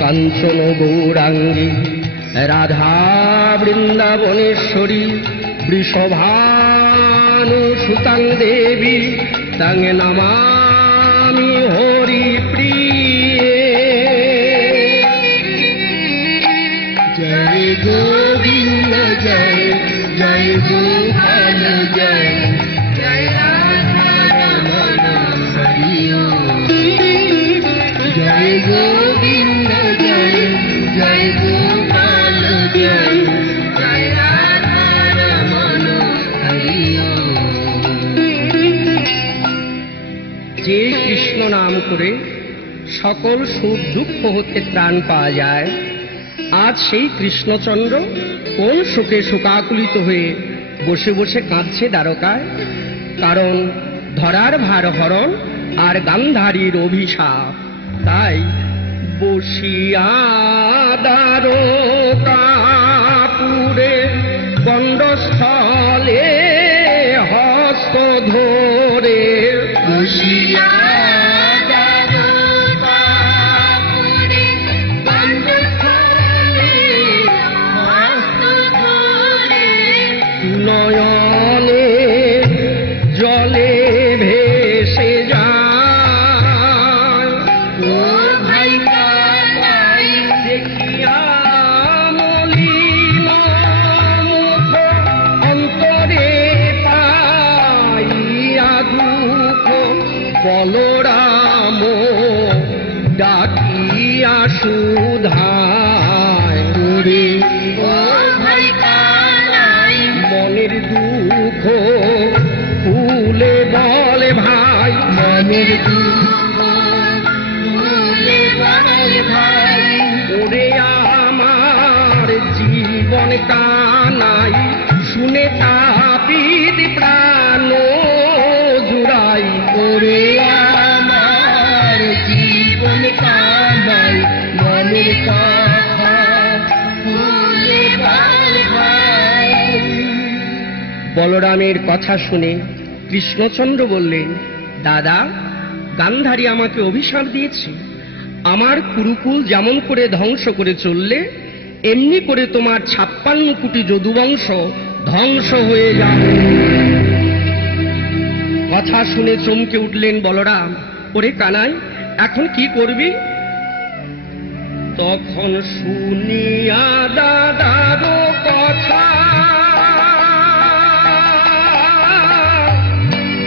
কাঞ্চন গৌরাঙ্গী রাধা বৃন্দাবনেশ্বরী বৃষভানু সুতাং দেবী তাং নমামি হরি প্রিয়ে। জয় গোবিন্দ জয় জয় গোপাল জয় জয় রাধা রমণ হরি ওম। জয় গোবিন্দ জয় জয় গোপাল জয় জয় রাধা রমণ হরি ওম। যে কৃষ্ণ নাম করে সকল সুখ দুঃখ হতে ত্রাণ পাওয়া যায়, আজ সেই কৃষ্ণচন্দ্র কোন শোকে শোকাকুলিত হয়ে বসে বসে কাঁদছে দ্বারকায়? কারণ ধরার ভার হরণ আর গান্ধারীর অভিশাপ। তাই বসিয়া দ্বারকাপুরে গণ্ডস্থলে হস্ত ধরে বসিয়া নয়নে জলে ভেসে যায়। ও ভাই দেখিয়া জীবন কানাই, শুনে তাপিত প্রাণ জুড়াই। ওরে আমার জীবন কানাই, মনের কথা ভুলে ভাই। বলরামের কথা শুনে কৃষ্ণচন্দ্র বললেন, দাদা, গান্ধারী আমাকে অভিশাপ দিয়েছে। আমার কুরুকুল যেমন করে ধ্বংস করে চললে, এমনি করে তোমার 56 কোটি যদুবংশ ধ্বংস হয়ে যাবে। কথা শুনে চমকে উঠলেন বলরাম। ওরে কানাই, এখন কি করবি? তখন শুনিয়া দাদারও কথা,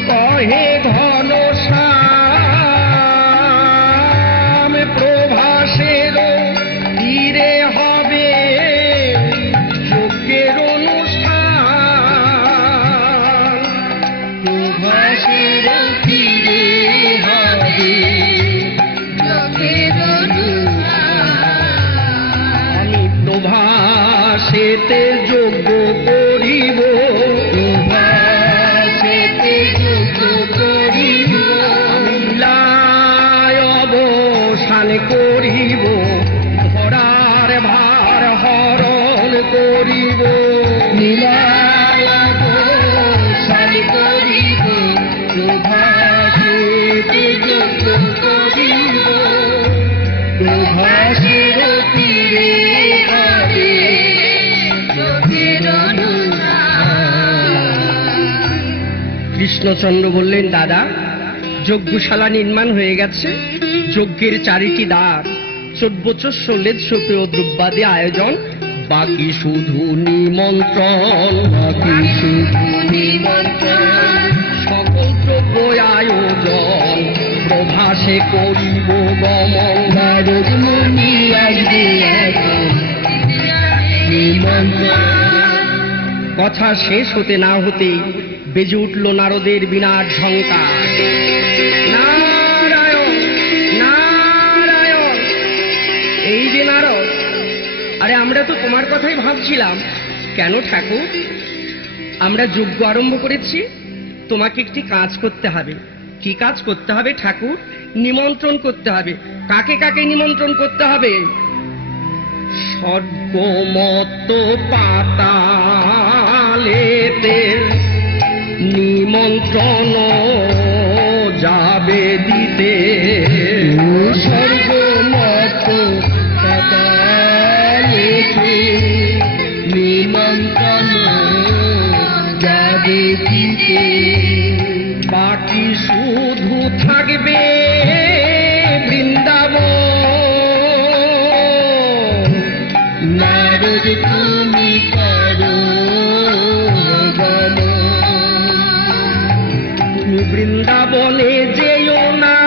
কহে ঘন শ্যাম প্রভাসের তীরে হবে যজ্ঞের অনুষ্ঠান। প্রভাসের তীরে হবে যজ্ঞের অনুষ্ঠান। আমি প্রভাসেতে যজ্ঞ করিব, প্রভাসেতে যজ্ঞ করিব। লীলায় অবসান করিব, ধরার ভার হরণ করিব। লীলায় অবসান করিব, প্রভাসেতে যজ্ঞ করিব। প্রভাসের তীরে হবে যজ্ঞের অনুষ্ঠান। কৃষ্ণচন্দ্র বললেন, দাদা, যজ্ঞশালা নির্মাণ হয়ে গেছে, যজ্ঞের 4টি দ্বার, 14 লেদসোপে ও দ্রব্যাদি আয়োজন, বাকি শুধু নিমন্ত্রণ। বাকি শুধু নিমন্ত্রণ। সকল দ্রব্য আয়োজন, প্রভাসে করিব গমন। নারদ মুনি আসবে এখন নিমন্ত্রণ। কথা শেষ হতে না হতে বেজে উঠল নারদের বিরাট ঝঙ্কার। নারায়ণ, নারায়ণ। এই যে নারদ, আরে আমরা তো তোমার কথাই ভাবছিলাম। কেন ঠাকুর? আমরা যজ্ঞ আরম্ভ করেছি, তোমাকে একটি কাজ করতে হবে। কি কাজ করতে হবে ঠাকুর? নিমন্ত্রণ করতে হবে। কাকে কাকে নিমন্ত্রণ করতে হবে? স্বর্গমত পাতালেতে নিমন্ত্রণ যাবে দিতে। স্বর্গমত পাতালেতে নিমন্ত্রণ যাবে দিতে। বাকি শুধু থাকবে বৃন্দাবন। নারদ তুমি করো গমন। তুমি বৃন্দাবনে যেও না,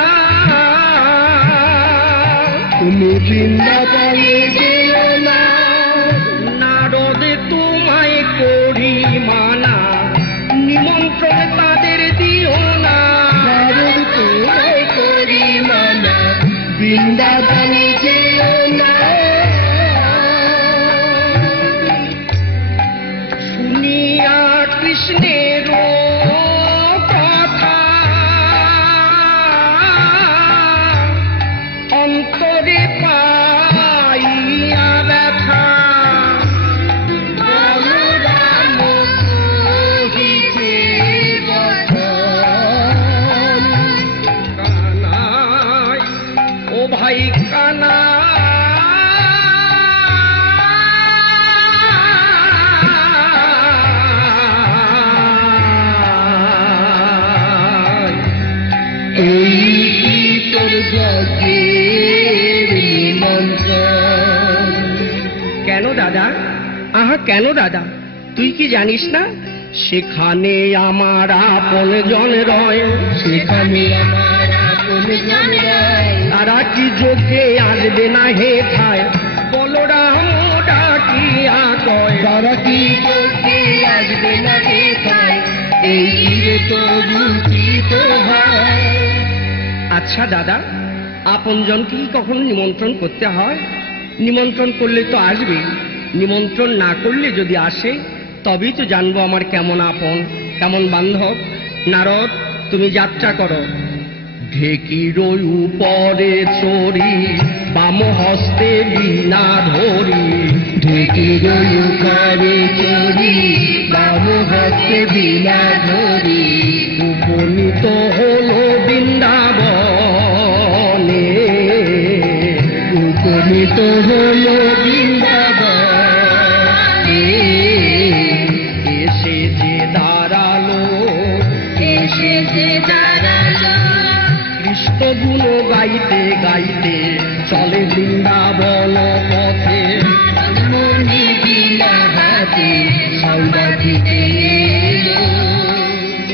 তুমি বৃন্দাবনে যেও না। নারদ তোমায় করি মানা, নিমন্ত্রণ তাদের দিও না। নারদ তোমায় করি মানা, বৃন্দাবনে যেও না। শুনিয়া কৃষ্ণের কথা অন্তরে পাইয়া ব্যথা। বলরাম কহিছে বচন। কানাই, ও ভাই কানাই, এই তোর যজ্ঞের নিমন্ত্রণ। কেন দাদা? আহা, কেন দাদা? তুই কি জানিস না সেখানে আমার আপন জন রয়? সেখানে আমার আপন জন রয়। তারা কি যোগে আসবে না হে ঠায়? বলরাম ডাকিয়া কয়। তারা কি যোগে আসবে না হে ঠায়? এই তীরে তো রুচিত হয়। আচ্ছা দাদা, আপনজনকে কি কখনো নিমন্ত্রণ করতে হয়? নিমন্ত্রণ করলে তো আসবে, নিমন্ত্রণ না করলে যদি আসে তবেই তো জানবো আমার কেমন আপন, কেমন বান্ধব। নারদ, তুমি যাত্রা করো। ঢেকির উপরে চড়ি, বাম হস্তে বীণা ধরি। ঢেকির উপরে চড়ি, বাম হস্তে বীণা ধরি। উপনীত হলো বৃন্দাবনে, উপনীত হলো বৃন্দাবনে। এসে যে দাঁড়ালো, এসে যে দাঁড়ালো, কৃষ্ণ গুণ গাইতে গাইতে চলে বৃন্দাবন পথে। মনে বীণা হাতে সৌদাধিতে এলো।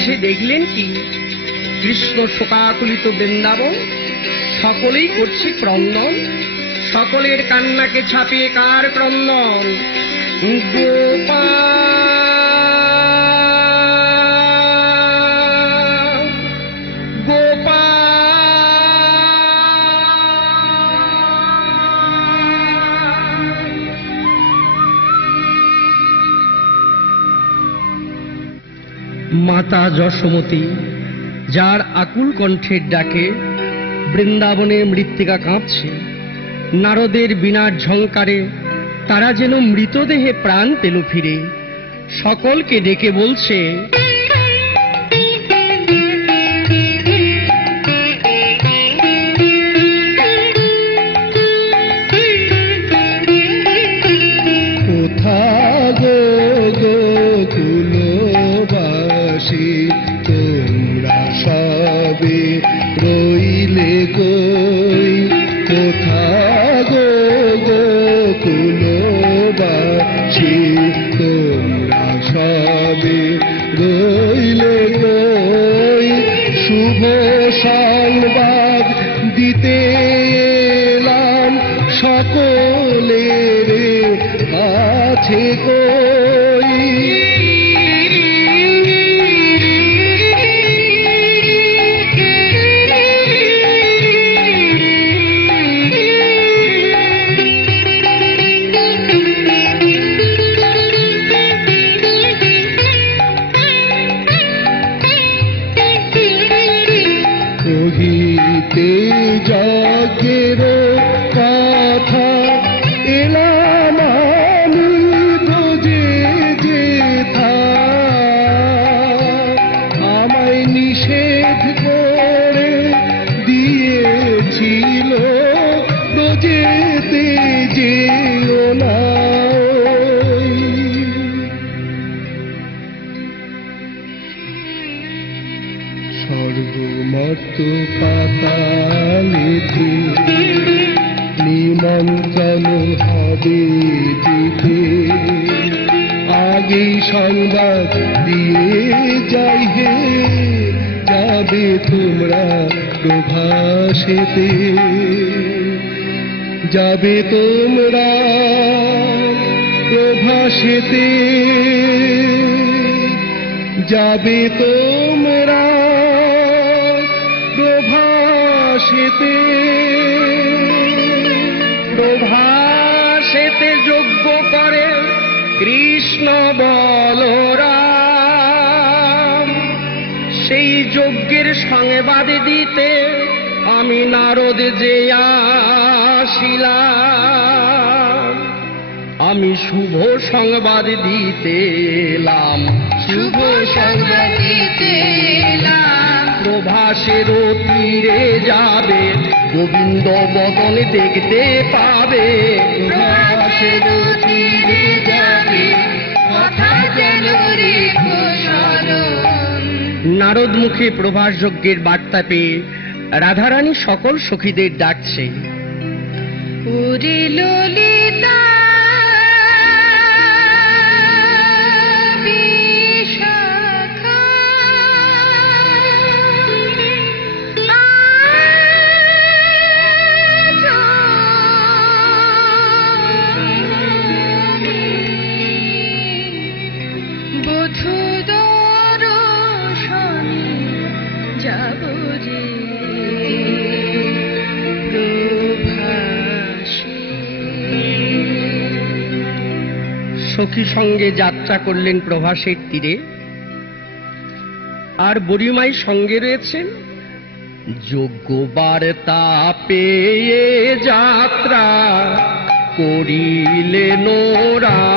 সে দেখলেন কি, কৃষ্ণ শোকাকুলিত বৃন্দাবন, সকলেই করছে ক্রন্দন। সকলের কান্নাকে ছাপিয়ে কার ক্রন্দন? গোপাল, গোপাল। মাতা যশোমতী, যার আকুল কণ্ঠের ডাকে বৃন্দাবনে মৃত্তিকা কাঁপছে। নারদের বীণার ঝংকারে তারা যেন মৃতদেহে প্রাণ পেল ফিরে। সকলকে ডেকে বলছে, কোথা গো গোকুলবাসী, তোমরা সবে রইলে কই? কোথা গো গোকুলবাসী, তোমরা সবে রইলে কই? শুভ সংবাদ দিতে এলাম সকলের কাছে কই। কহিতে যজ্ঞের কথা এলাম আমি ব্রজে যেথা। আমায় নিষেধ করে দিয়েছিল ব্রজেতে যেও না। সর্বমর্ত পাতালেতে নিমন্ত্রণ হবে যেতে। আগেই সংবাদ দিয়ে যাই হে, যাবে তোমরা প্রভাসেতে। যাবে তোমরা প্রভাসেতে, যাবে তোমরা প্রভাসেতে। প্রভাসেতে যজ্ঞ করে কৃষ্ণ বলরাম। সেই যজ্ঞের সংবাদ দিতে আমি নারদ যে আসিলাম। আমি শুভ সংবাদ দিতে এলাম, শুভ সংবাদ দিতে এলাম। প্রভাসের তীরে যাবে, গোবিন্দ বদন দেখতে পাবে। প্রভাসের তীরে যাবে, কথা যেন রেখো স্মরণ। নারদ মুখে প্রভাস যজ্ঞের বার্তা পেয়ে রাধারানী সকল সখীদের ডাকছে। ওরে ললিতা বিশাখা, বধূ দর্শনে যাব রে প্রভাসে। সখী সঙ্গে যাত্রা করলেন প্রভাসের তীরে, আর বুড়িমাই সঙ্গে রয়েছেন। যোগ্য বার্তা পেয়ে যাত্রা করিলেন রায়,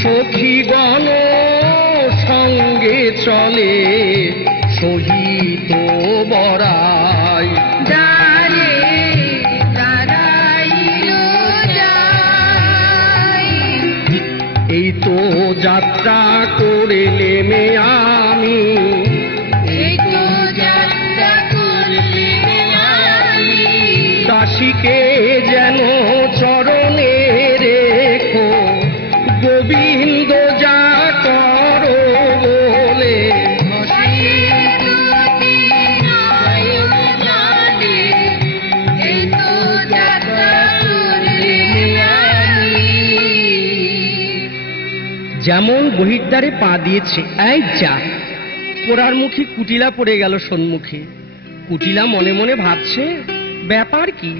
সখীগণ সঙ্গে চলে সহিত বরাই। দ্বারে দাঁড়াইল যাই, এই তো যাত্রা করে নেমে আমি, এই তো যাত্রা করলেন আমি। দাসীকে যেন চরণে রেখো, গোবিন্দ যা করো বলে। যেমন বহির্দ্বারে পা দিয়েছে, এই যা, পোড়ার মুখী কুটিলা পড়ে গেল সম্মুখে। কুটিলা মনে মনে ভাবছে, ব্যাপার কি,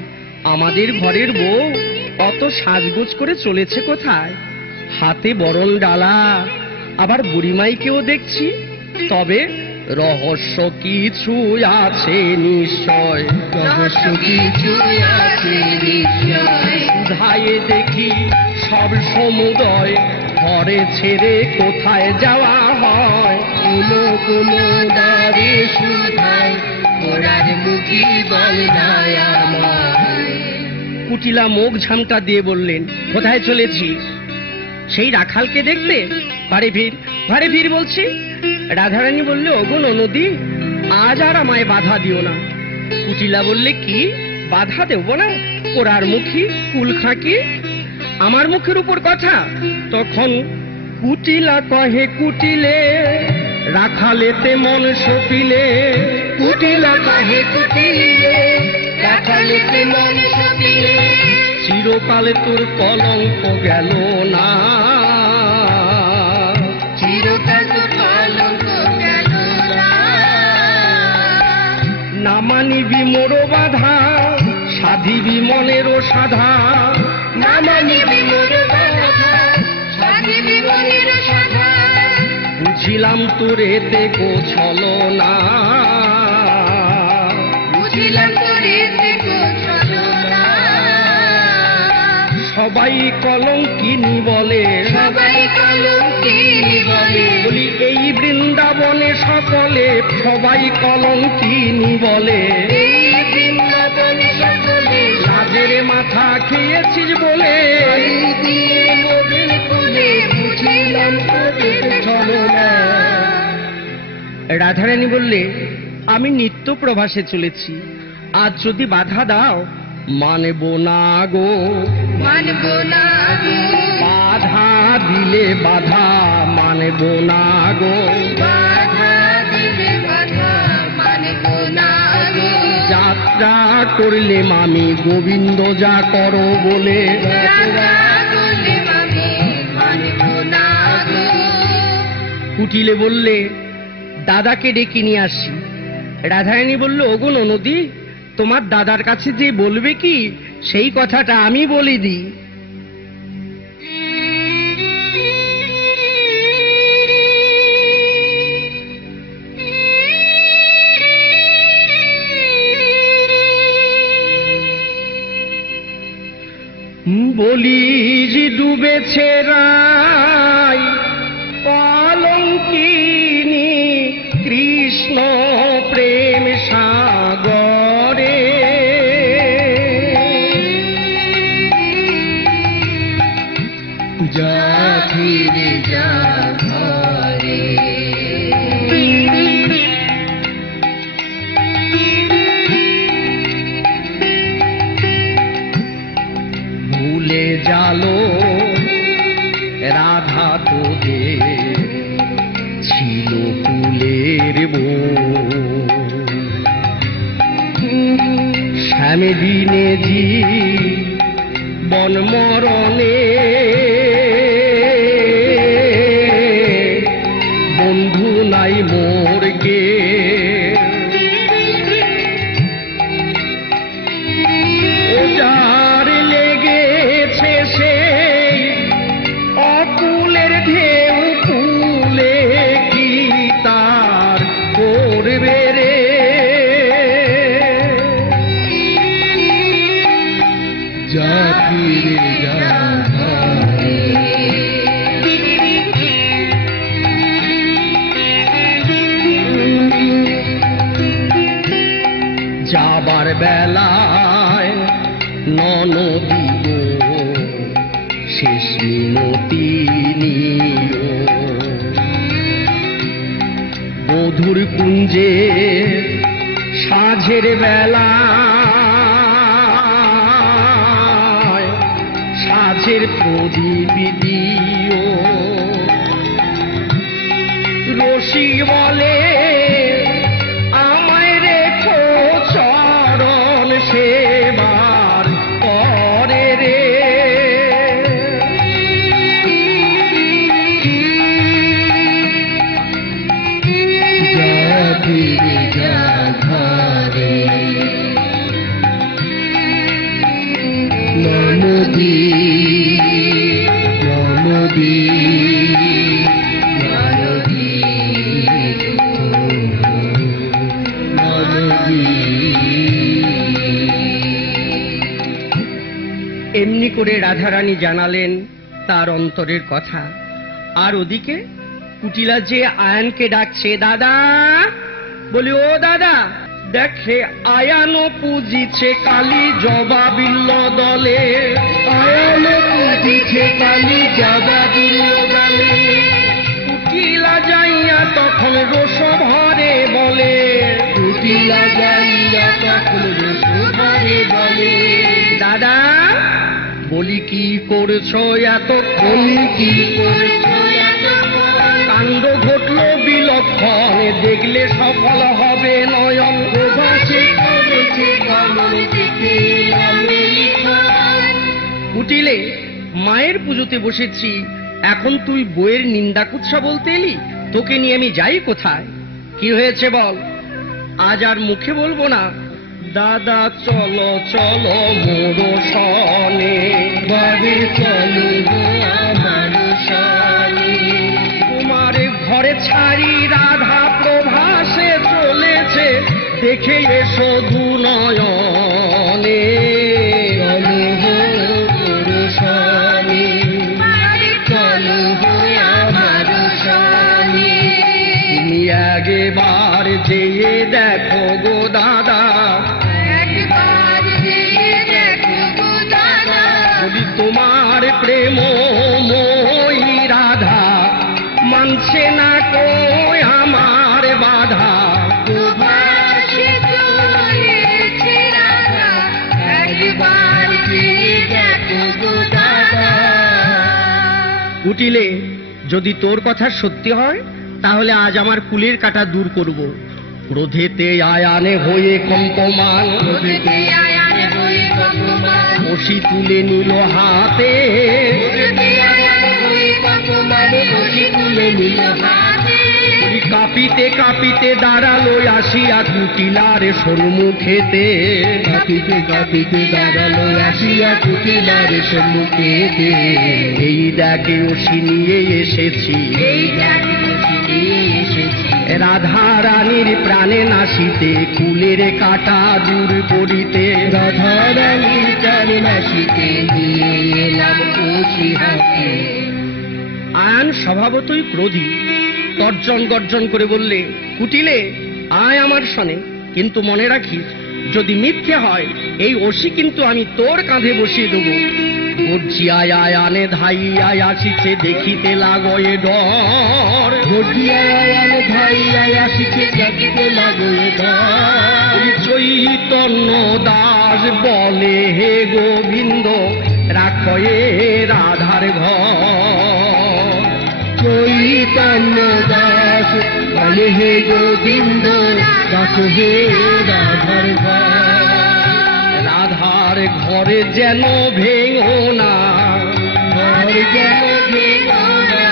আমাদের ঘরের বউ অত সাজগোজ করে চলেছে কোথায়? হাতে বরণ ডালা, আবার বুড়িমাইকেও দেখছি। তবে রহস্য কিছু আছে নিশ্চয়, রহস্য কিছু আছে নিশ্চয়। ধায়ে দেখি সব সমুদয়, ঘরে ছেড়ে কোথায় যাওয়া হয়? কোনো কোনো দ্বারে সুধায়, ওরার মুখী বলদায় আমায়। কুটিলা মুখ ঝামটা দিয়ে বললেন, কোথায় চলেছি? সেই রাখালকে দেখতে? ভারে ভিড় বলছি। রাধারানী বললে, ওগো ননদী, আজ আর আমায় বাধা দিও না। কুটিলা বললে, কি বাধা দেব না? পোড়ার মুখী কুল খাকি, আমার মুখের উপর কথা? তখন কুটিলা কহে, কুটিলে রাখালেতে মন সপিলে। কুটিলা কহে কুটিলে, রাখালেতে মন সপিলে। চিরকালে তোর কলঙ্ক গেল না, চিরকাল তোর কলঙ্ক গেল না। না মানিবি মোর বাধা, সাধিবি মনেরও সাধা। না মানিবি মোর বাধা, সাধিবি মনের সাধা। বুঝিলাম তোর এতে গোছলো না, বুঝিলাম তোর এতে গোছলো না। সবাই কলঙ্কিনী বলে, সবাই কলঙ্কিনী বলে। বলি এই বৃন্দাবনে সকলে সবাই কলঙ্কিনী বলে। এই বৃন্দাবনে সকলে লাজের মাথা খেয়েছিস বলে, এই দিয়ে মোদের কুলে বুঝিলাম তোদের ছলনা। রাধারানী বললে, আমি নিত্য প্রভাসে চলেছি, আজ যদি বাধা দাও মানব না গো। মানব না গো, বাধা দিলে বাধা মানব না গো। বাধা দিলে বাধা মানব না গো। যাত্রা করলে আমি গোবিন্দ যা করো বলে। যাত্রা করলে আমি মানব না গো। কুটিলে বললে, দাদাকে ডেকে নিয়ে আসি। রাধারানী বলল, ওগো ননদী, তোমার দাদার কাছে যে বলবে কি সেই কথাটা আমি বলে দিই। বলি যে ডুবেছে রায় কলঙ্কিনী কৃষ্ণ প্রেম সাগরে। যা ফিরে যা ঘরে। ভুলে জালো রাধা তোদের ছিল ফুলের শ্যামে দিনে জি বন মরণে বন্ধু নাই মোর গে। ও যার লেগেছে সে ফিরে যা ঘরে। যাবার বেলায় ননদি গো শেষ মিনতি নিও, বধুর কুঞ্জে সাঁঝের বেলায় সাঁঝের প্রদীপ দিও। রসিক বলে আমায় রেখো চরণ সেবার পরে রে। যা ফিরে যা ঘরে। ননদী ননদী ননদী ননদী। এমনি করে রাধারানী জানালেন তার অন্তরের কথা। আর ওদিকে কুটিলা যে আয়ানকে ডাকছে, দাদা বলি, ও দাদা দেখে আয়ানো পুজিছে কালী জবাবিল্ল দলে। আয়ানো পুজিছে কালী জবাবিল্ল দলে। কুটিলা যাইয়া তখন রোষ ভরে বলে, কুটিলা যাইয়া তখন রোষ ভরে বলে, দাদা বলি কি করছো এত, বলি কি করছো এত, কাণ্ড ঘটলো বিলক্ষণ, দেখলে সফল হবে নয়ন। প্রভাসে করেছে কমল দেখে কুটিলে মায়ের পুজোতে বসেছি, এখন তুই বইয়ের নিন্দা কুৎসা বলতে এলি? তোকে নিয়ে আমি যাই কোথায়? কি হয়েছে বল? আজ আর মুখে বলবো না। দাদা চলো চলো মোর সনে, বাবে চলো গো আমার সনে। তোমার ঘরে ছাড়ি রাধা প্রভাসে চলেছে, দেখে এসো দু নয়নে। চলো গো মোর সনে, চলো গো আমার সনে। তুমি একবার যেয়ে দেখো গো দাদা, একবার যেয়ে দেখো গো দাদা, বলি তোমার প্রেম মই রাধা মানছে না কো আমার বাধা। প্রভাসে চলেছে রাধা, একবার যেয়ে দেখো গো দাদা। উঠিলে যদি তোর কথা সত্যি হয়, তাহলে আজ আমার কুলের কাটা দূর করব। ক্রোধেতে আয়ানে হয়ে কম্পমান, ক্রোধেতে আয়ানে হয়ে কম্পমান, বসি তুলে নিল হাতে। ক্রোধেতে আয়ানে হয়ে কম্পমান, বসি তুলে নিল হাতে। ওই কাঁপিতে কাঁপিতে দাঁড়ালো আসিয়া কুটিলার সম্মুখেতে। কাঁপিতে কাঁপিতে দাঁড়ালো আসিয়া কুটিলার সম্মুখেতে। এই ডাকে ওসি নিয়ে এসেছি, এই ডাকে ওসি নিয়ে এসেছি, রাধা রানীর প্রাণে নাসিতে, কুলের কাটা দূর করিতে। রাধা রানীর প্রাণে নাসিতে, নিয়ে এলাম ওসি হাতে। আয়ান স্বভাবতই ক্রোধী, তর্জন গর্জন করে বললে, কুটিলে আয় আমার সনে, কিন্তু মনে রাখিস যদি মিথ্যে হয় এই ওসি কিন্তু আমি তোর কাঁধে বসিয়ে দেবো। গর্জিয়ায় আয়ানে ধাইয়ায় আসিছে, দেখিতে লাগয়ে ডর। গর্জিয়ায় আয়ানে ধাইয়ায় আসিছে, দেখিতে লাগয়ে ডর। চৈতন্য দাস বলে, হে গোবিন্দ রাখয়ে রাধার ঘর। চৈতন্য দাস বলে, হে গোবিন্দ রাখো হে রাধার ঘর। রাধার ঘরে যেন ভেঙো না, ঘর যেন ভেঙো না।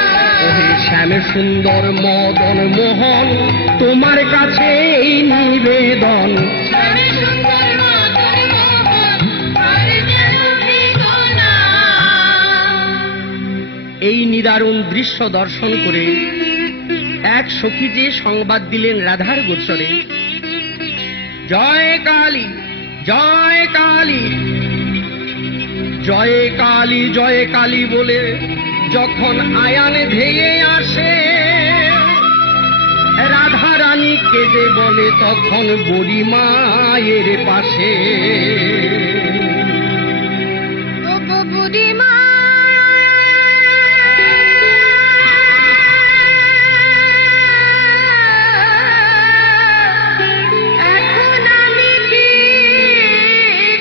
ওহে শ্যাম সুন্দর মদন মোহন, তোমার কাছে এই নিবেদন। শ্যামে সুন্দর মদন মোহন, ঘর যেন ভেঙো না। এই নিদারুণ দৃশ্য দর্শন করে এক সখী যে সংবাদ দিলেন রাধার গোচরে, জয় কালী জয় কালী। জয় কালী বলে যখন আয়ান ধেয়ে আসে, রাধা রানী কেঁদে বলে তখন বুড়ি মায়ের পাশে, বুড়িমা এখন আমি কি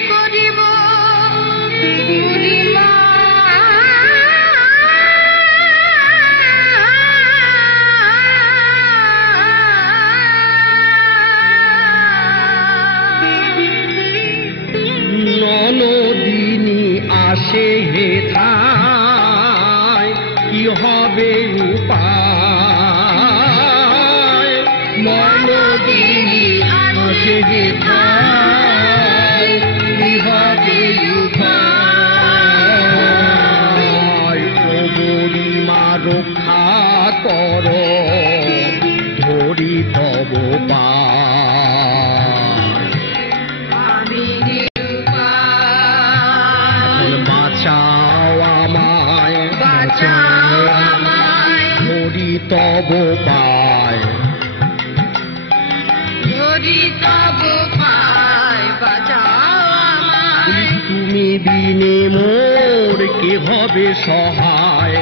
করিব, বুড়িমা ননদিনী আসে হে ঠায়, কি হবে উপায়, ননদিনী আসে হে ঠায়, কি হবে উপায়, ও বুড়ি মা রক্ষা কর, ধরি তব পায়, আমি বাঁচাও আমায়, বাঁচাও আমায়, ধরি তব পায়, ধরি তব পায়, বাঁচাও আমায়, তুমি বিনে মোর কে হবে সহায়,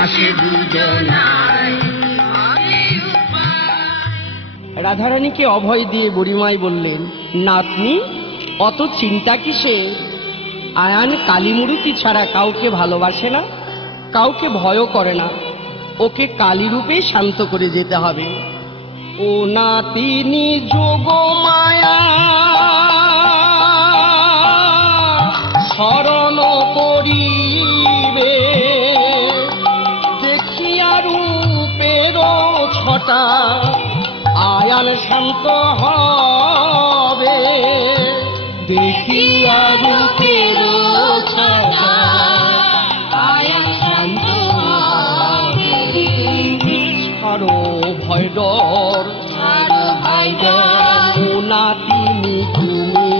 আসে দুজনায় আমি উপায়। রাধারানীকে অভয় দিয়ে বুড়িমাই বললেন, নাতনি অত চিন্তা কিসে, আয়ান কালীমূর্তি ছাড়া কাউকে ভালোবাসে না, কাউকে ভয়ও করে না, ওকে কালী রূপে শান্ত করে যেতে হবে। ও নাতিনি যোগ মায়া শরণ করিবে, দেখিয়া রূপের ছটা আয়ান শান্ত হবে, দেখিয়া রূপের ছটা আয়ান শান্ত হবে, ছাড়ো ভয় ডর, ছাড়ো ভয় ডর, ও নাতিনি তুমি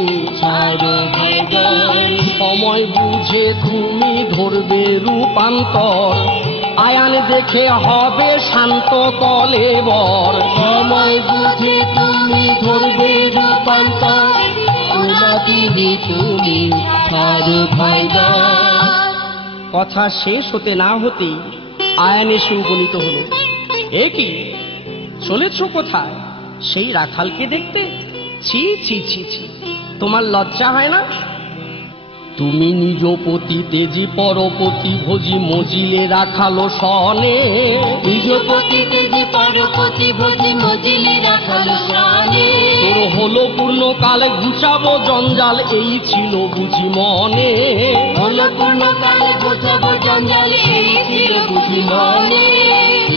ছাড়ো ভয় ডর, সময় বুঝে তুমি ধরবে রূপান্তর, আয়ান দেখে হবে শান্ত কলেবর, সময় বুঝে তুমি ধরবে রূপান্তর, ও নাতিনি তুমি ছাড়ো ভয় ডর। কথা শেষ হতে না হতে আয়ান এসে উপনীত হলো। এ কি, চলেছ কোথায়? সেই রাখালকে দেখতে? ছি ছি ছি ছি, তোমার লজ্জা হয় না? তুমি নিজ পতি তেজি পরপতি ভোজি মজিলে রাখালো সনে, নিজপতি তেজি পরপতি ভোজি মজিলে রাখালো প্রাণে, তোর হলো পূর্ণকাল ঘুচাবো জঞ্জাল এই ছিল বুঝি মনে, হলো পূর্ণকালে গোছাবো জঞ্জালে এই ছিল বুঝি মনে,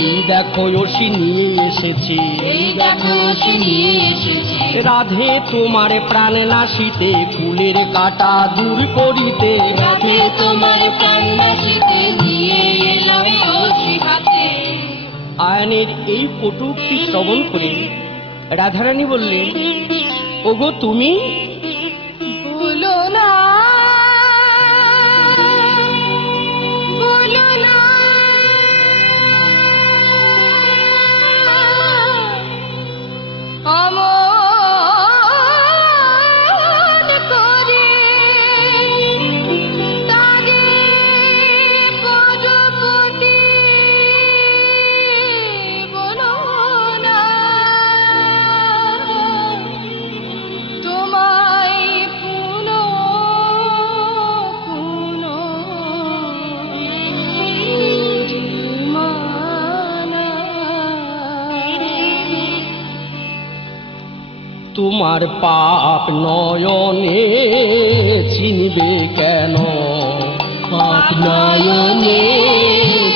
এই দেখো অসি নিয়ে এসেছি, এই দেখো সে নিয়ে এসেছে, রাধে তোমার প্রাণ নাশিতে ফুলের কাটা দূর করিতে, রাধে তোমার প্রাণ নাশিতে নিয়ে এলাম অসি হাতে। আয়নের এই কটূক্তি শ্রবণ করে রাধারানী বললেন, ওগো তুমি? বলো না, বলো না, অমন করে তারে পরপতি, বলো না তোমায় পুনঃ পুনঃ মানা। তোমার পাপ নয়নে চিনবে কেন, পাপ নয়নে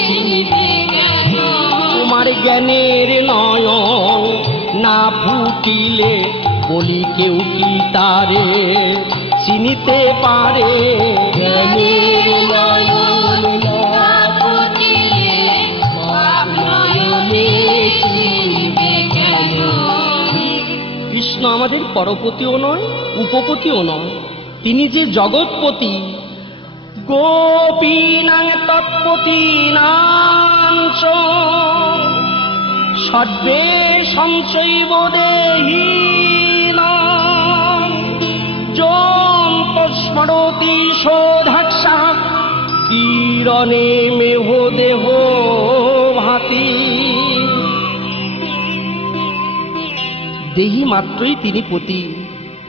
চিনিবে কেন, তোমার জ্ঞানের নয়ন না ফুটিলে বলি কেউ কি তারে চিনিতে পারে, জ্ঞানের নয়ন না ফুটিলে পাপ নয়নে চিনিবে কেন। কৃষ্ণ আমাদের পরপতিও নয় উপপতিও নয়, তিনি যে জগৎপতি গোপীনাং তৎপতীনাং চ সর্বে সঞ্চৈব দেহিনাং যং তস্মরতি শোধাক্ষা কিরণে মেহ দেহ ভাতি। দেহি মাত্রই তিনি পতি,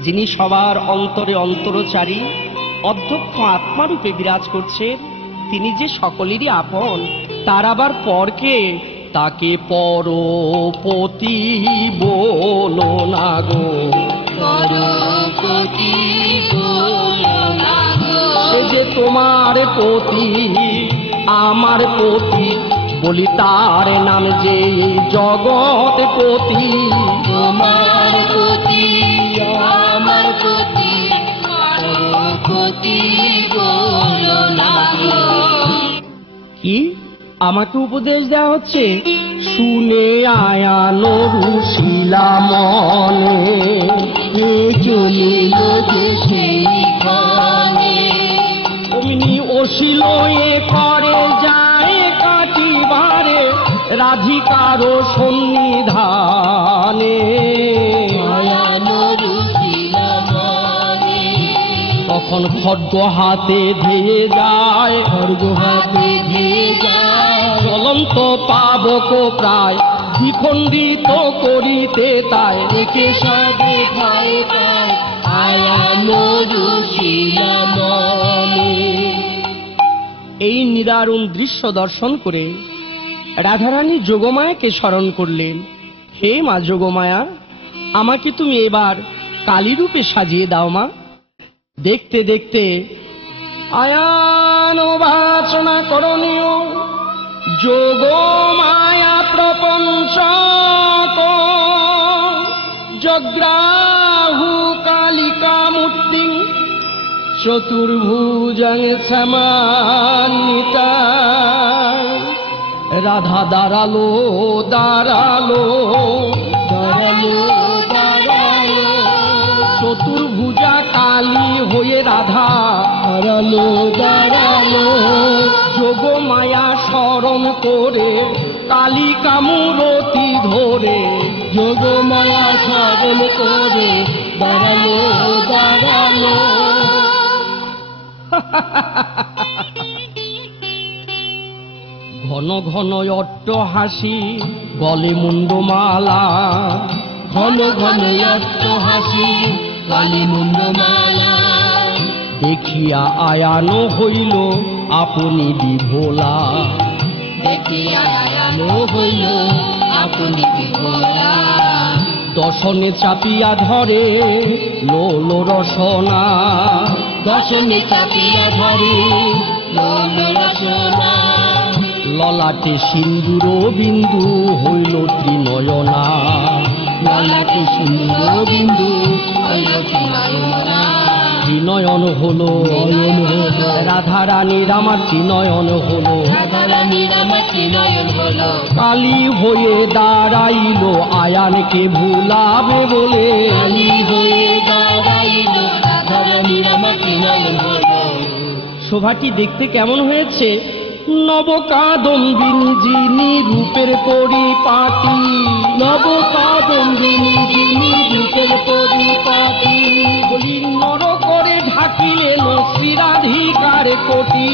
যিনি সবার অন্তরে অন্তরচারী অধ্যক্ষ আত্মারূপে বিরাজ করছেন, তিনি যে সকলেরই আপন, তার আবার পরকে, তাকে পরপতি বলো না গো। পরপতি বলো না গো। সে যে তোমার পতি আমার পতি, বলি তার নাম যে জগৎ পতি। তোমার পতি আমার পতি, পরপতি বলো না গো। কি আমাকে উপদেশ দেওয়া হচ্ছে? শুনে আয়ানো রুশিলা মনে, এ চলিল যে সেইখানে। অমনি অশিল এ করে যায় কাটিবারে রাধিকার সন্নিধানে। আয়ানো রুশিলা মনে, তখন খড়গ হাতে ধেয়ে যায়, খড়গ হাতে ধেয়ে যায়, জ্বলন্ত পাবক প্রায় দ্বিখণ্ডিত করিতে তাই। দেখে সবে ভয় পায় আয়ানো রুশিলা মনে। এই নিদারুণ দৃশ্য দর্শন করে রাধারানী যোগমায়াকে স্মরণ করলেন। হে মা যোগমায়া, আমাকে তুমি এবার কালীরূপে সাজিয়ে দাও মা। দেখতে দেখতে আয়ান বাচনা করণীয় যোগমায়া প্রপঞ্চ জগ্রাহু কালিকা মূর্তি চতুর্ভুজং সমান্বিতা। রাধা দাঁড়ালো দাঁড়ালো দাঁড়ালো দাঁড়ালো, চতুর্ভুজা কালী হয়ে রাধা দাঁড়ালো দাঁড়ালো, যোগমায়া স্মরণ করে কালিকা মূরতি ধরে। যোগমায়া স্মরণ করে দাঁড়ালো দাঁড়ালো। ঘন ঘন অট্ট হাসি গলে মুন্ডমালা, ঘন ঘন অট্ট হাসি কালী মুন্ডমালা। দেখিয়া আয়ানো হইল আপনি বিভোলা। দেখিয়া আয়ানো হইল আপনি বিভোলা। দশনে চাপিয়া ধরে লোল রসনা, দশনে চাপিয়া ধরে লোল রসনা। ললাটে সিন্দুর বিন্দু হইল ত্রিনয়না। ললাটে সিন্দুর বিন্দু হইল ত্রিনয়না। ত্রিনয়ন হলো রাধারানীর আমার ত্রিনয়ন হলো। রাধারানীর আমার ত্রিনয়ন হলো। কালী হয়ে দাঁড়াইল আয়ানকে ভুলাবে বলে। কালী হয়ে দাঁড়াইল রাধারানীর আমার ত্রিনয়ন হলো। শোভাটি দেখতে কেমন হয়েছে? নবকাদম্বিনী যিনি রূপের পরিপাটি, নবকাদম্বিনী যিনি রূপের পরিপাটি। বলি নর করে ঢাকিলেন শ্রীরাধিকার কোটি।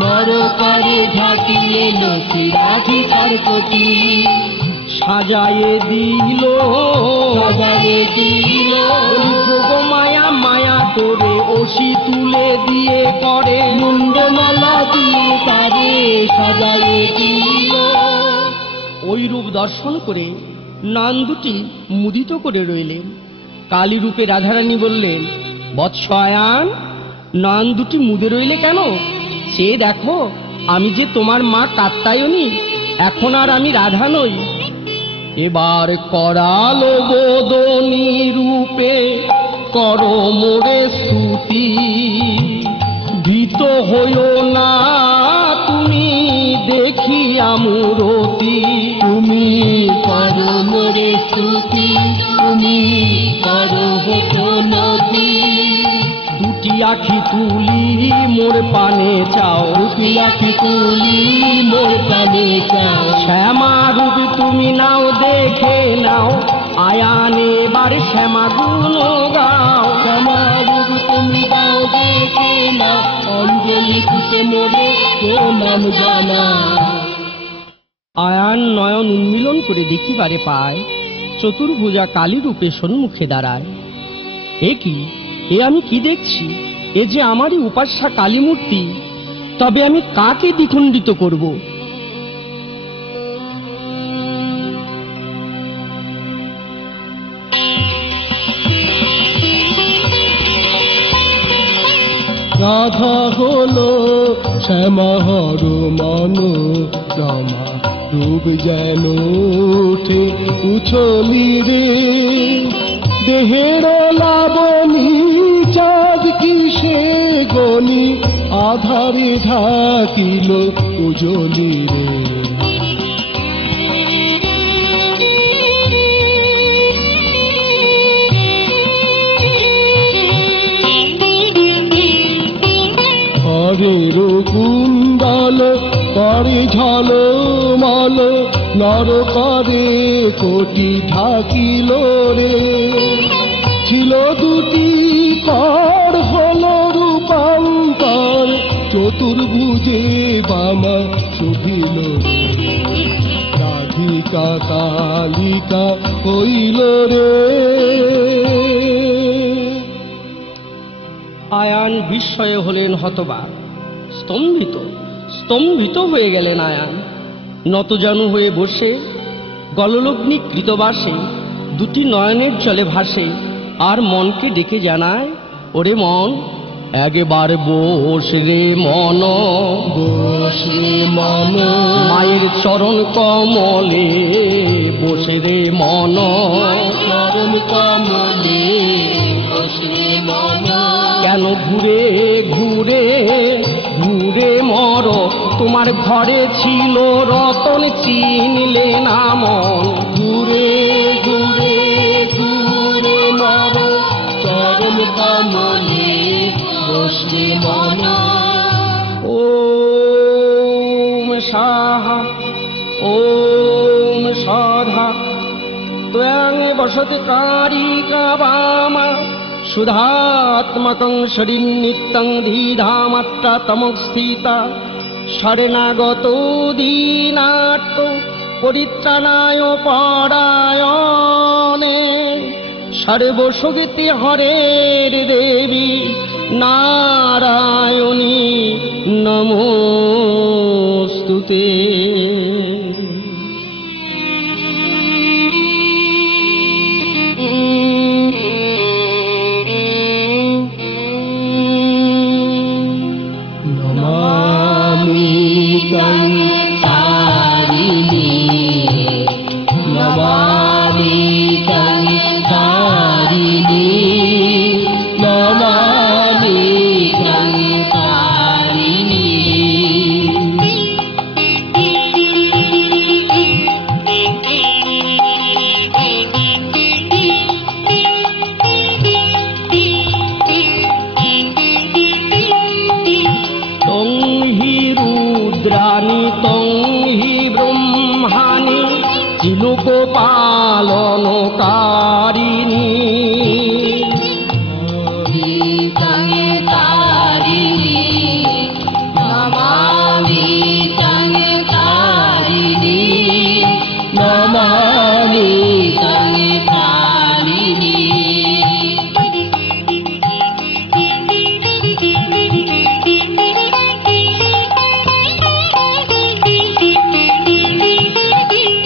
নর করে ঢাকিলেন শ্রীরাধিকার কোটি। সাজায়ে দিল সাজায়ে দিল যোগমায়া মায়া করে অসি তুলে দিয়ে করে মুন্ডমালা দিয়ে তারে সাজায়ে দিল। ওই রূপ দর্শন করে নয়ন দুটি মুদিত করে রইলেন। কালী রূপে রাধারানী বললেন, বৎস আয়ান, নয়ন দুটি মুদে রইলে কেন? চেয়ে দেখো, আমি যে তোমার মা কাত্যায়নী, এখন আর আমি রাধা নই। এবার করালো বোদনী রূপে কর মোরে স্তুতি। ভীত হইও না তুমি দেখিয়া মূরতি। তুমি করো মোরে স্তুতি, তুমি করো প্রণতি। দুটি আখি তুলি মোর পানে চাও, দুটি আখি তুলি মোর পানে চাও, শ্যামা রূপ তুমি নাও দেখে নাও, আয়ান এবার শ্যামা গুণ গাও। আমার তুমি দাও দেখে না, অঞ্জলি খুশে মোরে প্রণাম জানা। আয়ান নয়ন উন্মিলন করে দেখিবারে পায়, চতুর্ভুজা কালী রূপে সম্মুখে দাঁড়ায়। এ কি, এ আমি কি দেখছি? এ যে আমারই উপাস্যা কালী মূর্তি। তবে আমি কাকে দ্বিখণ্ডিত করব? রাধা হলো শ্যামা হর মন, রমা রূপ যেন উঠে উছলি রে, দেহের লাবণী চাঁদ কিসে গনি, আধারে ঢাকিল উজলি রে। হরের কুণ্ডল করে ঝলমল, নর করে কোটি ঢাকিল রে, ছিল দুটি কর হল রূপান্তর, চতুর্ভুজে বামা শোভিল রে, রাধিকা কালিকা হইল রে। আয়ান বিস্ময়ে হলেন হতবাক, স্তম্ভিত স্তম্ভিত হয়ে গেলেন আয়ান। নতজানু হয়ে বসে গললগ্নি কৃতবাসে দুটি নয়নের জলে ভাসে, আর মনকে ডেকে জানায়, ওরে মন, একবার বস রে মন, বস রে মন, মায়ের চরণ কমলে বসে রে মন, চরণ কমলে বস রে মন। কেন ঘুরে ঘুরে ঘুরে মর, তোমার ঘরে ছিল রতন চিনলে না মন। ঘুরে ঘুরে ঘুরে মর, চরণ কমলে বস রে মন। ওম সাহা ওম সাধা ত্বং বসতি কারিকা বামা, সুধাত্মকং শরীন্নিত্যং ধীধামাত্রা তমস্থিতা, শরণাগত দীনার্ত পরিত্রাণায় পরায়ণে, সর্বসুগীতি হরের দেবী নারায়ণী নমোস্তুতে। নমামি তং তারিণী, নমামি তং তারিণী, নমামি তং তারিণী। তং হি রুদ্রাণি তং হি ব্রহ্মাণি, চিনুক পালনকারিণী। নমামি তং তারিণী।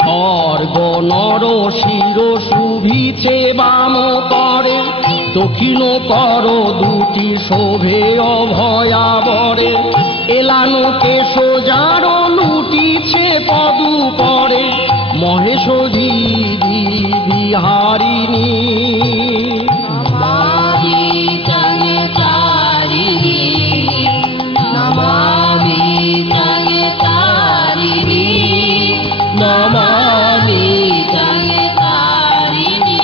স্বর্গ নর শির শুভিছে বাম করে, দক্ষিণ কর দুটি শোভে অভয়াবরে, এলানো কেশ যার লুটিছে পদু পরে, মহেশধী বিহারিণী। নমামি তং তারিণী, নমামি তং তারিণী, নমামি তং তারিণী।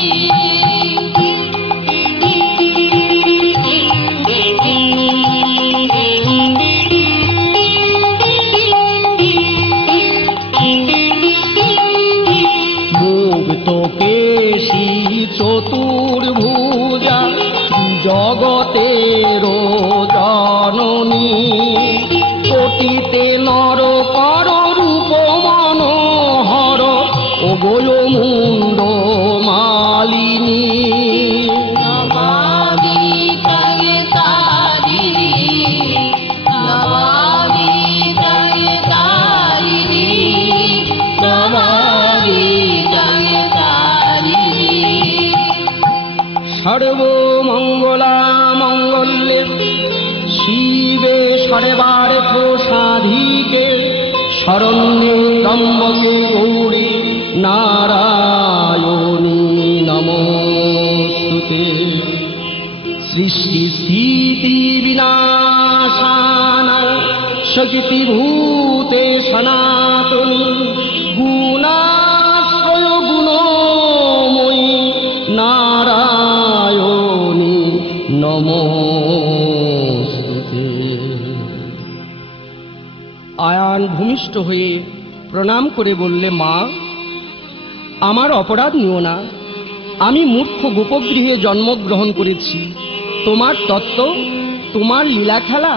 করিতে নর কর রূপ মনোহর ও গোয় মুন্ড মালিনী নমামি তায়ে তারিণী নমামি তায়ে তারিণী নমামি তায়ে তারিণী সর্বমঙ্গলা মঙ্গলে শিবে সর্বার্থ সাধিকে শরণ্যে ত্রম্বকে গৌরী নারায়ণী নমস্তুতে। সৃষ্টি স্থিতি বিনাশানায় শক্তিভূতে সনাতন গুণাশ্রয় গুণময়ী নারায়ণী নমস্তুতে। আয়ান ভূমিষ্ঠ হয়ে প্রণাম করে বললে, মা, আমার অপরাধ নিও না। আমি মূর্খ গোপগৃহে জন্মগ্রহণ করেছি। তোমার তত্ত্ব, তোমার লীলা খেলা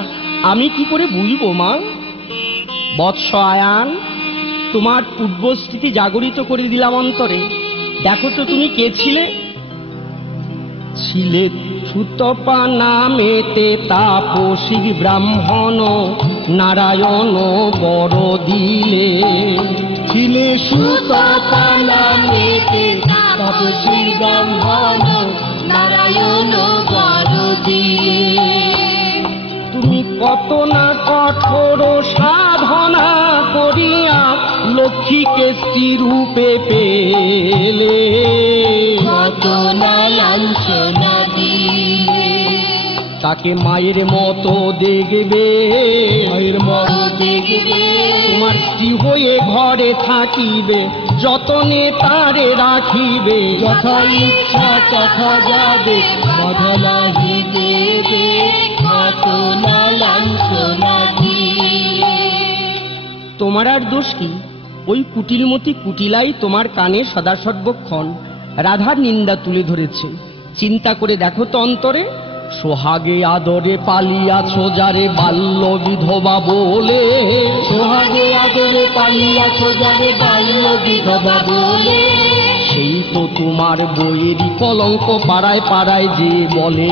আমি কি করে বুঝবো মা? বৎস আয়ান, তোমার পূর্বস্মৃতি জাগরিত করে দিলাম অন্তরে। দেখো তো তুমি কে ছিলে? ছিলে সুতপা নামেতে তাপসী ব্রাহ্মণ নারায়ণ বড় দিলে। ছিলে সুতপা নামেতে তাপসী ব্রাহ্মণ নারায়ণ বড় দিলে। তুমি কত না কঠোর সাধনা করিয়া লক্ষ্মীকে স্ত্রী রূপে পেলে। কত না লাঞ্ছনা দিলে। তাকে মায়ের মতো দেখবে, মায়ের মতো দেখবে। তোমার স্ত্রী হয়ে ঘরে থাকিবে, যতনে তারে রাখিবে। যথা ইচ্ছা তথা যাবে, বাধা নাহি দেবে। কত না লাঞ্ছনা দিলে। তোমার আর দোষ কি? ওই কুটিলমতি কুটিলাই তোমার কানে সদা সর্বক্ষণ রাধার নিন্দা তুলে ধরেছে। চিন্তা করে দেখো তো অন্তরে, সোহাগে আদরে পালিয়াছ যারে বাল্য বিধবা বলে। সোহাগে আদরে পালিয়াছ যারে বাল্য বিধবা বলে। সেই তো তোমার বইয়েরই কলঙ্ক পাড়ায় পাড়ায় যে বলে।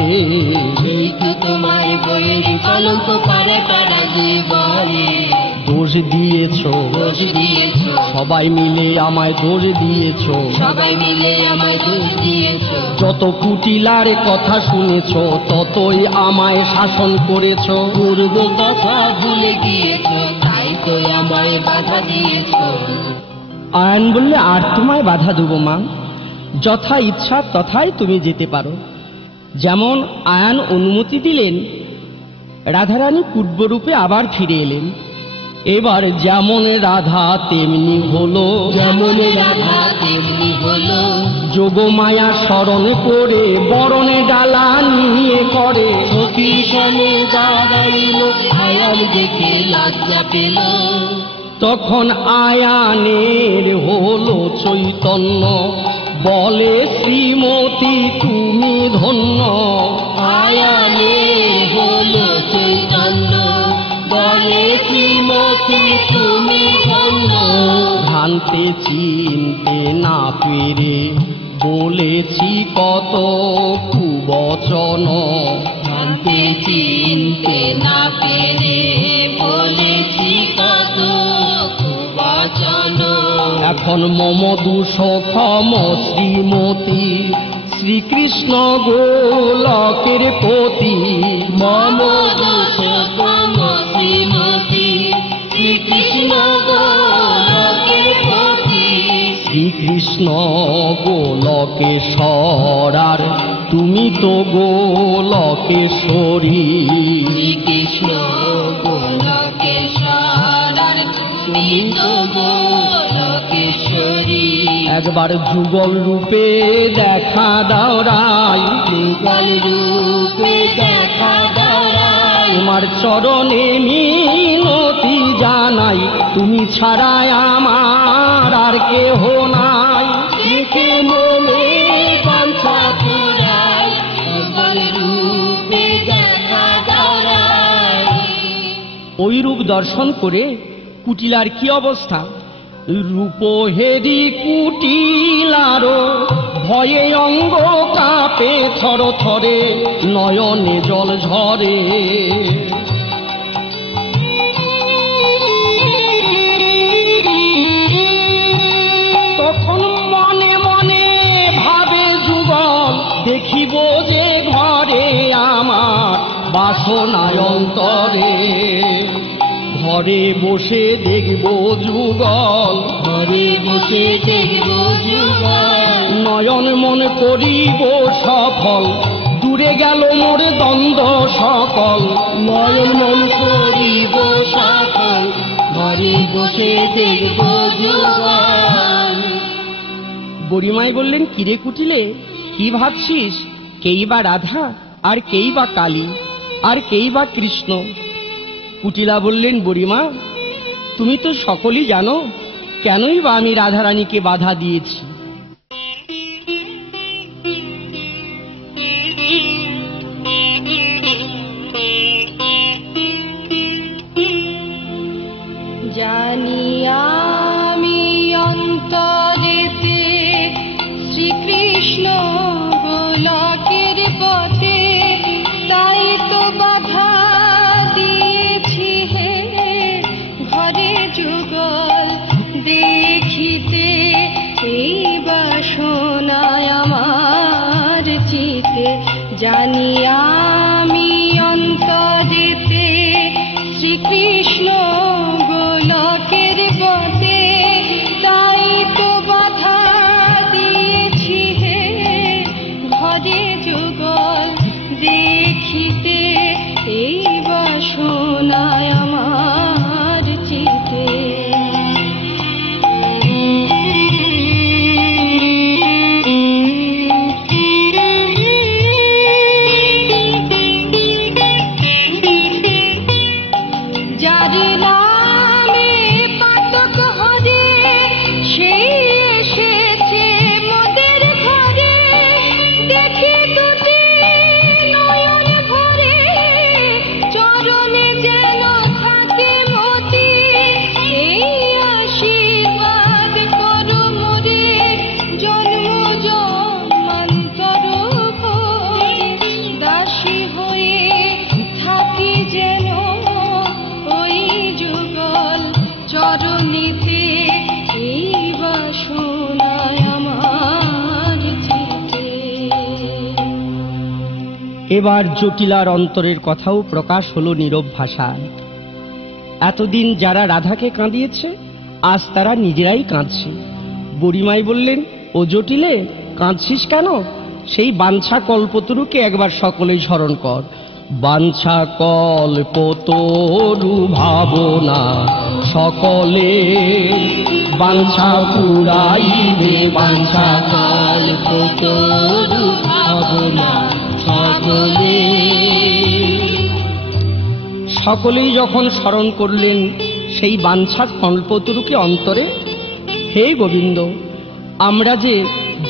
সেই তো তোমার বইয়ের কলঙ্ক পাড়ায় পাড়ায় যে বলে। দোষ দিয়েছ, দোষ দিয়েছ, সবাই মিলে আমায় দোষ দিয়েছ। সবাই মিলে আমায় দোষ দিয়েছ। যত কুটিলার কথা শুনেছ, ততই আমায় শাসন করেছ। পূর্ব কথা ভুলে গিয়েছ, তাই তো আমায় বাধা দিয়েছ। আয়ান বললে, আর তোমায় বাধা দেব মা? যথা ইচ্ছা তথায় তুমি যেতে পারো। যেমন আয়ান অনুমতি দিলেন, রাধারানী পূর্বরূপে আবার ফিরে এলেন। এবার যেমন রাধা তেমনি হলো, যেমন রাধা তেমনি হলো। যোগমায়া স্মরণ করে বরণে ডালা নিয়ে করে। সখী সনে দাঁড়াইল, আয়ান দেখে লজ্জা পেল। তখন আয়ানের হলো চৈতন্য, বলে শ্রীমতী তুমি ধন্য। আয়ানে হলো চৈতন্য, বলে শ্রীমতী তুমি ধন্য। ভ্রান্তে চিনতে না পেরে বলেছি কত কুবচন। জানতে চিনতে না পেরে বলেছি কত কুবচন। এখন মম দুষ ক্ষম শ্রীমতী, শ্রীকৃষ্ণ গোলকের পতি। মম দোষ ক্ষম শ্রীমতী, শ্রীকৃষ্ণ গোলকের পতি। শ্রীকৃষ্ণ গোলকেশ্বরার তুমি তো গোলকেশ্বরী। শ্রীকৃষ্ণ গোলকেশ্বরার তুমি তো গোলকেশ্বরী। একবার যুগল রূপে দেখা দাও রায়, যুগল রূপে দেখা দাঁড়াই। তোমার চরণে মিনতি জানাই, তুমি ছাড়াই আমার আর কেহ নাই। দেখে মনে বাঞ্ছা পুরাই, যুগল রূপে দেখা দাঁড়াই। ওই ওই রূপ দর্শন করে কুটিলার কি অবস্থা? রূপহেরি কুটিলারো ভয়ে অঙ্গ কাঁপে থর থরে, নয়নে জল ঝরে। তখন মনে মনে ভাবে যুগল, দেখিব যে ঘরে আমার বাসনায় অন্তরে। ঘরে বসে দেখব যুগল, ঘরে বসে দেখব যুগল, নয়ন মন করিব সফল, দূরে গেল মোর দ্বন্দ্ব সকল। নয়ন মন করিব সফল, ঘরে বসে দেখব যুগল। বুড়িমাই বললেন, কিরে কুটিলে, কি ভাবছিস? কেই বা রাধা, আর কেই বা কালী, আর কেই বা কৃষ্ণ। কুটিলা বললেন, বুড়িমা তুমি তো সকলই জানো, কেনই বা আমি রাধারানীকে বাধা দিয়েছি? জানি আমি অন্তরেতে শ্রীকৃষ্ণ গোলকের পথে, তাই তো বাধা দিয়েছি হে ঘরে যুগল দেখিতে। এই বাসনায় আমার চিতে, জানি আমি অন্তরেতে শ্রীকৃষ্ণ গোলকের পথে, তাই তো বাধা দিয়েছি হে ঘরে যুগল দেখিতে। এই বাসনায় আমার চিতে। যারি নামে পাতক হরে, সেই এসেছে মোদের ঘরে। দেখি দুটি নয়ন ভরে, চরণে যেন থাকে মতি। এই আশীর্বাদ করো মোরে, জন্ম জন্মান্তর ভরে। দাসী হয়ে থাকি যেন ওই যুগল চরণেতে। এই বাসনায় আমার চিতে। এবার জটিলার অন্তরের কথাও প্রকাশ হলো নীরব ভাষায়। এতদিন যারা রাধাকে কাঁদিয়েছে, আজ তারা নিজেরাই কাঁদছে। বুড়িমাই বললেন, ও জটিলে, কাঁদছিস কেন? সেই বাঞ্ছা কল্পতরুকে একবার সকলেই স্মরণ কর। বাঞ্ছা কল্পতরু ভাবনা সকলে, বাঞ্ছা পুরাইবে বাঞ্ছা কল্পতরু ভাবনা সকলে। সকলেই যখন স্মরণ করলেন সেই বাঞ্ছা কল্পতরুকে অন্তরে, হে গোবিন্দ, আমরা যে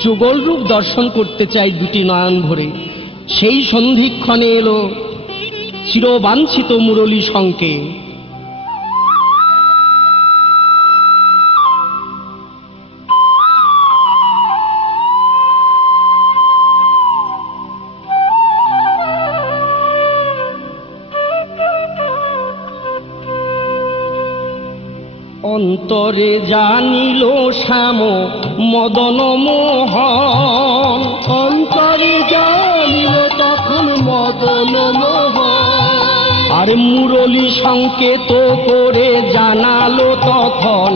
যুগল রূপ দর্শন করতে চাই দুটি নয়ন ভরে, সেই সন্ধিক্ষণে এলো চিরবাঞ্ছিত মুরলী শঙ্কে। অন্তরে জানিল শ্যাম মদন মোহন, অন্তরে জানিল তখন মদন মোহন। আর মুরলী সংকেত করে জানালো তখন,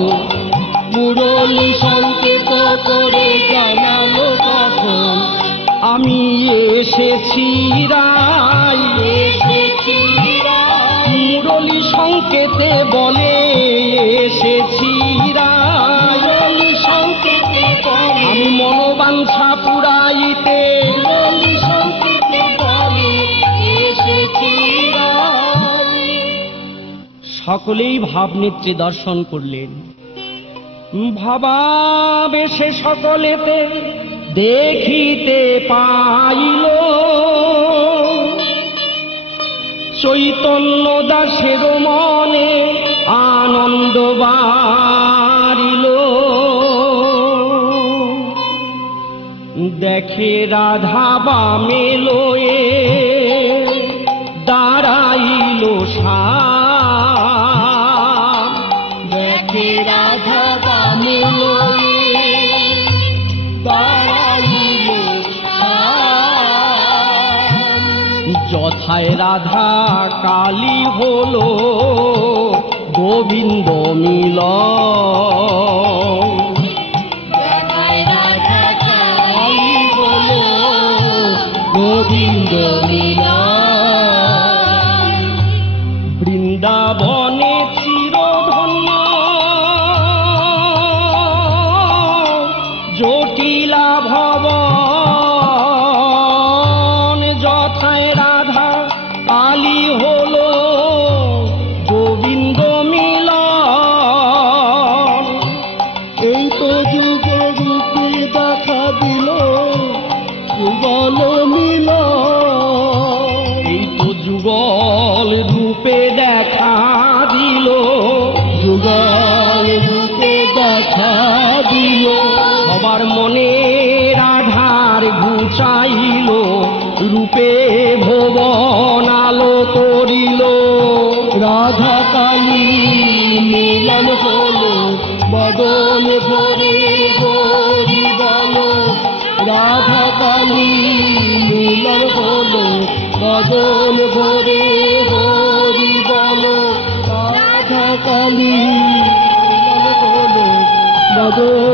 মুরলী সংকেত করে জানালো তখন, আমি এসেছি রাই, এসেছি রাই। মুরলী সংকেতে বলে এসেছি রাই, মুরলী সংকেতে বলে আমি মনোবাঞ্ছা পুরাইতে, মুরলী সংকেতে বলে এসেছি রাই। সকলেই ভাবনেত্রে দর্শন করলেন। ভাবাবেশে সকলেতে দেখিতে পাইল চৈতন্য দাসের মনে আনন্দ বাড়িল, দেখে রাধা বামে লয়ে দাঁড়াইল শ্যাম, দেখে রাধা বামে লয়ে দাঁড়াইল শ্যাম। যথায় রাধা কালী হলো গোবিন্দ মিল, দেখায় রাধা কালী হলো গোবিন্দ মিলন। বৃন্দাবনে চিরধন্য জটিলা ভবন, যথায় রাধা কালী হলো গোবিন্দ মিলন। এই তো যুগে রূপে দেখা দিল যুগল মিলন। এই তো যুগল রূপে দেখা দিল, যুগল রূপে দেখা দিল। সবার মনে রাধার ঘুচাইল, রূপে ভুবন আলো করিল। রাধা কালী মিলন হলো বদন ভরে হরি বল। রাধা কালী মিলন হলো বদন ভরে হরি বল। রাধা কালী মিলন হলো বদন